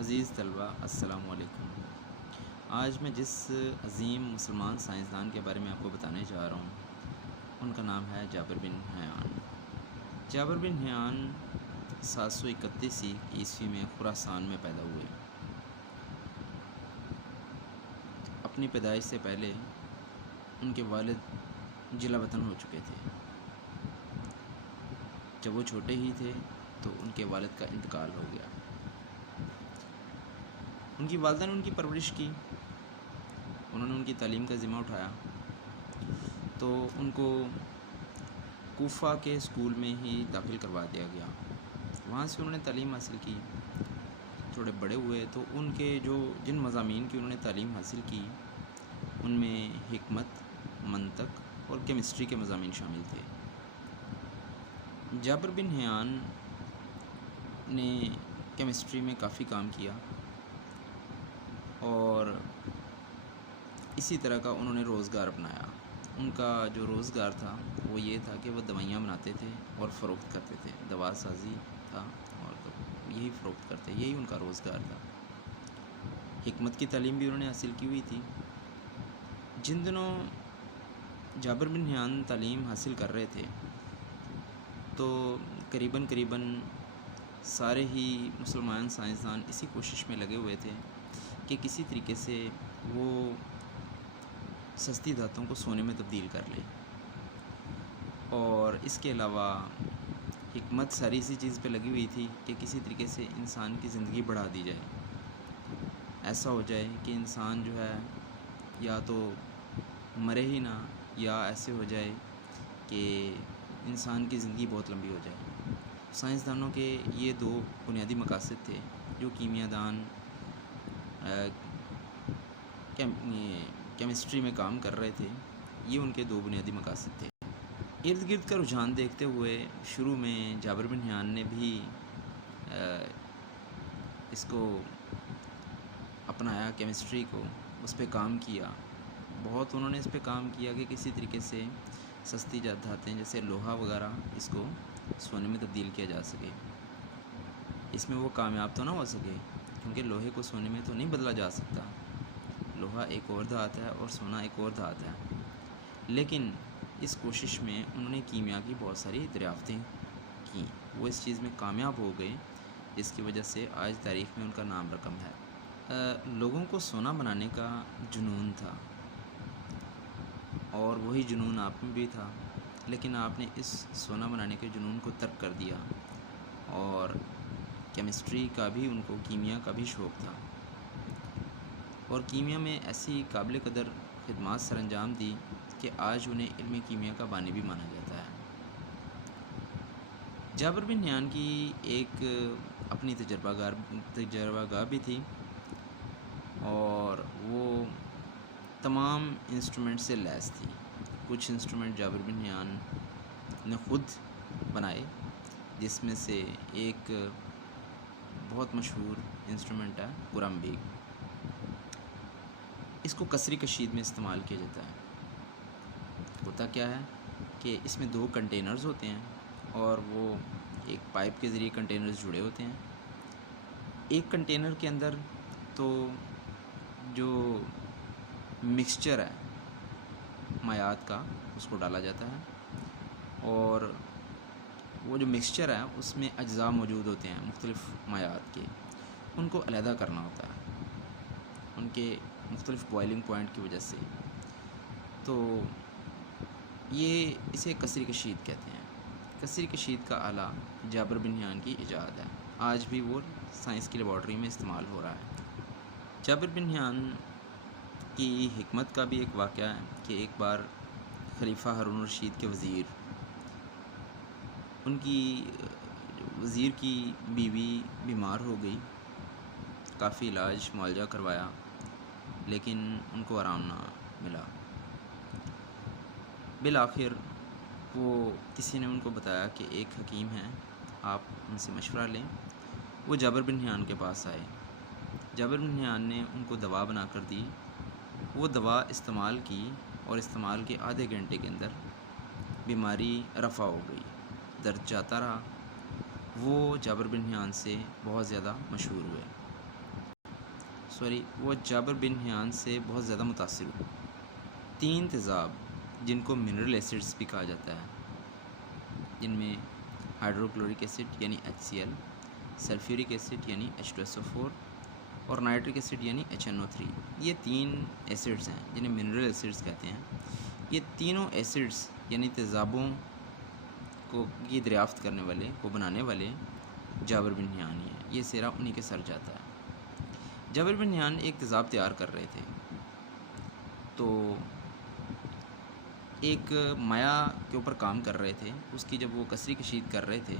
عزیز طلبہ السلام علیکم۔ آج میں جس عظیم مسلمان سائنسدان کے بارے میں آپ کو بتانے جا رہا ہوں ان کا نام ہے جابر بن حیان۔ جابر بن حیان 731 عیسوی میں خراسان میں پیدا ہوئے۔ اپنی پیدائش سے پہلے ان کے والد جلا وطن ہو چکے تھے۔ جب وہ چھوٹے ہی تھے تو ان کے والد کا انتقال ہو گیا۔ ان کی والدہ نے ان کی پرورش کی، انہوں نے ان کی تعلیم کا ذمہ اٹھایا، تو ان کو کوفہ کے اسکول میں ہی داخل کروا دیا گیا۔ وہاں سے انہوں نے تعلیم حاصل کی۔ تھوڑے بڑے ہوئے تو ان کے جن مضامین کی انہوں نے تعلیم حاصل کی ان میں حکمت، منطق اور کیمسٹری کے مضامین شامل تھے۔ جابر بن حیان نے کیمسٹری میں کافی کام کیا اور اسی طرح کا انہوں نے روزگار اپنایا۔ ان کا جو روزگار تھا وہ یہ تھا کہ وہ دوائیاں بناتے تھے اور فروخت کرتے تھے، دوا سازی تھا اور یہی فروخت کرتے، یہی ان کا روزگار تھا۔ حکمت کی تعلیم بھی انہوں نے حاصل کی ہوئی تھی۔ جن دنوں جابر بن حیان تعلیم حاصل کر رہے تھے تو قریباً سارے ہی مسلمان سائنسدان اسی کوشش میں لگے ہوئے تھے کہ کسی طریقے سے وہ سستی دھاتوں کو سونے میں تبدیل کر لے، اور اس کے علاوہ حکمت ساری اسی چیز پہ لگی ہوئی تھی کہ کسی طریقے سے انسان کی زندگی بڑھا دی جائے، ایسا ہو جائے کہ انسان جو ہے یا تو مرے ہی نہ، یا ایسے ہو جائے کہ انسان کی زندگی بہت لمبی ہو جائے۔ سائنسدانوں کے یہ دو بنیادی مقاصد تھے جو کیمیاء دان کیمسٹری میں کام کر رہے تھے، یہ ان کے دو بنیادی مقاصد تھے۔ ارد گرد کا رجحان دیکھتے ہوئے شروع میں جابر بن حیان نے بھی اس کو اپنایا، کیمسٹری کو، اس پہ کام کیا۔ بہت انہوں نے اس پہ کام کیا کہ کسی طریقے سے سستی دھاتیں جیسے لوہا وغیرہ اس کو سونے میں تبدیل کیا جا سکے۔ اس میں وہ کامیاب تو نہ ہو سکے کیونکہ لوہے کو سونے میں تو نہیں بدلا جا سکتا، لوہا ایک اور دھات ہے اور سونا ایک اور دھات ہے، لیکن اس کوشش میں انہوں نے کیمیا کی بہت ساری دریافتیں کیں، وہ اس چیز میں کامیاب ہو گئے جس کی وجہ سے آج تاریخ میں ان کا نام رقم ہے۔ لوگوں کو سونا بنانے کا جنون تھا اور وہی جنون آپ میں بھی تھا، لیکن آپ نے اس سونا بنانے کے جنون کو ترک کر دیا اور کیمسٹری کا بھی ان کو، کیمیا کا بھی شوق تھا، اور کیمیا میں ایسی قابل قدر خدمات سر انجام دی کہ آج انہیں علم کیمیا کا بانی بھی مانا جاتا ہے۔ جابر بن حیان کی ایک اپنی تجربہ گاہ بھی تھی اور وہ تمام انسٹرومنٹ سے لیس تھی۔ کچھ انسٹرومنٹ جابر بن حیان نے خود بنائے، جس میں سے ایک بہت مشہور انسٹرومنٹ ہے گرامبیک۔ اس کو کسری کشید میں استعمال کیا جاتا ہے۔ ہوتا کیا ہے کہ اس میں دو کنٹینرز ہوتے ہیں اور وہ ایک پائپ کے ذریعے کنٹینرز جڑے ہوتے ہیں۔ ایک کنٹینر کے اندر تو جو مکسچر ہے مائعات کا اس کو ڈالا جاتا ہے، اور وہ جو مکسچر ہے اس میں اجزاء موجود ہوتے ہیں مختلف مائعات کے، ان کو علیحدہ کرنا ہوتا ہے ان کے مختلف بوائلنگ پوائنٹ کی وجہ سے، تو یہ اسے کسری کشید کہتے ہیں۔ کسری کشید کا آلہ جابر بن حیان کی ایجاد ہے، آج بھی وہ سائنس کی لیبارٹری میں استعمال ہو رہا ہے۔ جابر بن حیان کی حکمت کا بھی ایک واقعہ ہے کہ ایک بار خلیفہ ہارون الرشید کے ان کی وزیر کی بیوی بیمار ہو گئی، کافی علاج معالجہ کروایا لیکن ان کو آرام نہ ملا۔ بالآخر وہ کسی نے ان کو بتایا کہ ایک حکیم ہیں، آپ ان سے مشورہ لیں۔ وہ جابر بن حیان کے پاس آئے، جابر بن حیان نے ان کو دوا بنا کر دی، وہ دوا استعمال کی اور استعمال کے آدھے گھنٹے کے اندر بیماری رفع ہو گئی، درد جاتا رہا۔ وہ جابر بن حیان سے بہت زیادہ مشہور ہوئے۔ وہ جابر بن حیان سے بہت زیادہ متاثر ہوئے۔ 3 تیزاب جن کو منرل ایسڈز بھی کہا جاتا ہے، جن میں ہائیڈروکلورک ایسڈ یعنی HCl، سلفیورک ایسڈ یعنی H2SO4 اور نائٹرک ایسڈ یعنی HNO3، یہ 3 ایسڈز ہیں جنہیں منرل ایسڈز کہتے ہیں۔ یہ تینوں ایسڈز یعنی تیزابوں کو یہ دریافت کرنے والے کو بنانے والے جابر بن حیان ہی ہیں، یہ سیرا انہی کے سر جاتا ہے۔ جابر بن حیان ایک تیزاب تیار کر رہے تھے، تو ایک مایا کے اوپر کام کر رہے تھے، اس کی جب وہ کسری کشید کر رہے تھے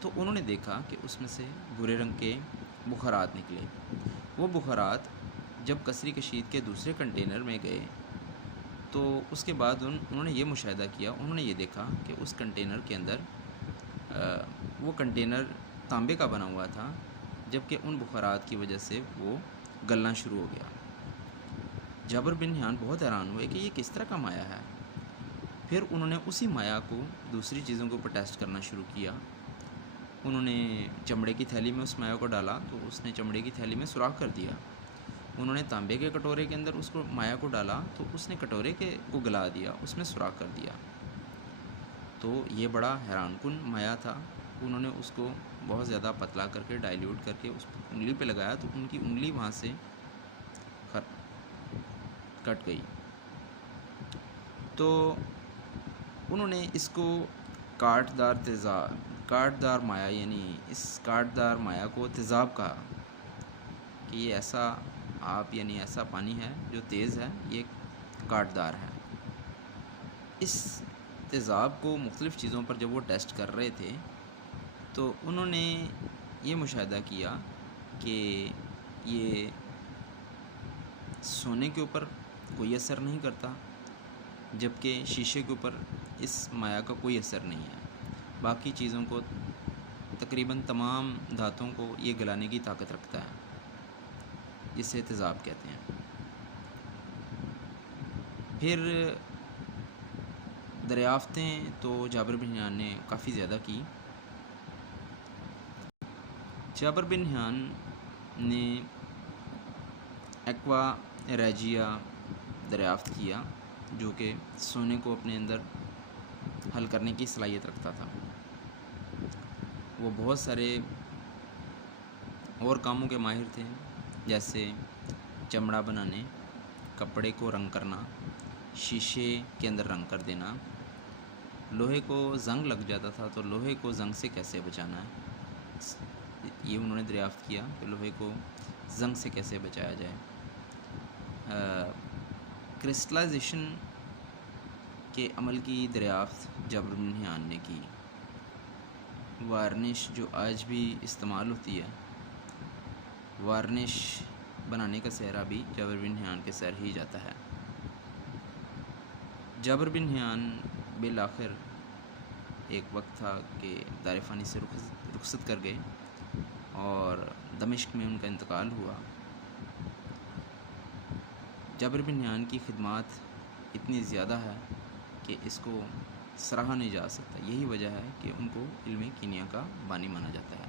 تو انہوں نے دیکھا کہ اس میں سے بھورے رنگ کے بخارات نکلے۔ وہ بخارات جب کسری کشید کے دوسرے کنٹینر میں گئے تو اس کے بعد انہوں نے یہ مشاہدہ کیا، انہوں نے یہ دیکھا کہ اس کنٹینر کے اندر وہ کنٹینر تانبے کا بنا ہوا تھا، جبکہ ان بخارات کی وجہ سے وہ گلنا شروع ہو گیا۔ جابر بن حیان بہت حیران ہوئے کہ یہ کس طرح کا مایا ہے۔ پھر انہوں نے اسی مایا کو دوسری چیزوں کے اوپر ٹیسٹ کرنا شروع کیا۔ انہوں نے چمڑے کی تھیلی میں اس مایا کو ڈالا تو اس نے چمڑے کی تھیلی میں سوراخ کر دیا۔ انہوں نے تانبے کے کٹورے کے اندر اس کو مایا کو ڈالا تو اس نے کٹورے کو گلا دیا، اس میں سوراخ کر دیا۔ تو یہ بڑا حیران کن مایا تھا۔ انہوں نے اس کو بہت زیادہ پتلا کر کے ڈائلیوٹ کر کے اس انگلی پہ لگایا تو ان کی انگلی وہاں سے کٹ گئی۔ تو انہوں نے اس کو کاٹ دار مایا یعنی اس کاٹ دار مایا کو تیزاب کہا کہ یہ ایسا آپ یعنی ایسا پانی ہے جو تیز ہے، یہ کاٹ دار ہے۔ اس تیزاب کو مختلف چیزوں پر جب وہ ٹیسٹ کر رہے تھے تو انہوں نے یہ مشاہدہ کیا کہ یہ سونے کے اوپر کوئی اثر نہیں کرتا، جبکہ شیشے کے اوپر اس مایا کا کوئی اثر نہیں ہے۔ باقی چیزوں کو تقریباً تمام دھاتوں کو یہ گلانے کی طاقت رکھتا ہے، جسے تیزاب کہتے ہیں۔ پھر دریافتیں تو جابر بن حیان نے کافی زیادہ کی۔ جابر بن حیان نے ایکوا ریجیا دریافت کیا، جو کہ سونے کو اپنے اندر حل کرنے کی صلاحیت رکھتا تھا۔ وہ بہت سارے اور کاموں کے ماہر تھے، جیسے چمڑا بنانے، کپڑے کو رنگ کرنا، شیشے کے اندر رنگ کر دینا، لوہے کو زنگ لگ جاتا تھا تو لوہے کو زنگ سے کیسے بچانا ہے، یہ انہوں نے دریافت کیا کہ لوہے کو زنگ سے کیسے بچایا جائے۔ کرسٹلائزیشن کے عمل کی دریافت جابر بن حیان نے کی۔ وارنش جو آج بھی استعمال ہوتی ہے، وارنش بنانے کا سہرا بھی جابر بن حیان کے سر ہی جاتا ہے۔ جابر بن حیان بالآخر ایک وقت تھا کہ دار فانی سے رخصت کر گئے اور دمشق میں ان کا انتقال ہوا۔ جابر بن حیان کی خدمات اتنی زیادہ ہے کہ اس کو سراہا نہیں جا سکتا۔ یہی وجہ ہے کہ ان کو علم کیمیا کا بانی مانا جاتا ہے۔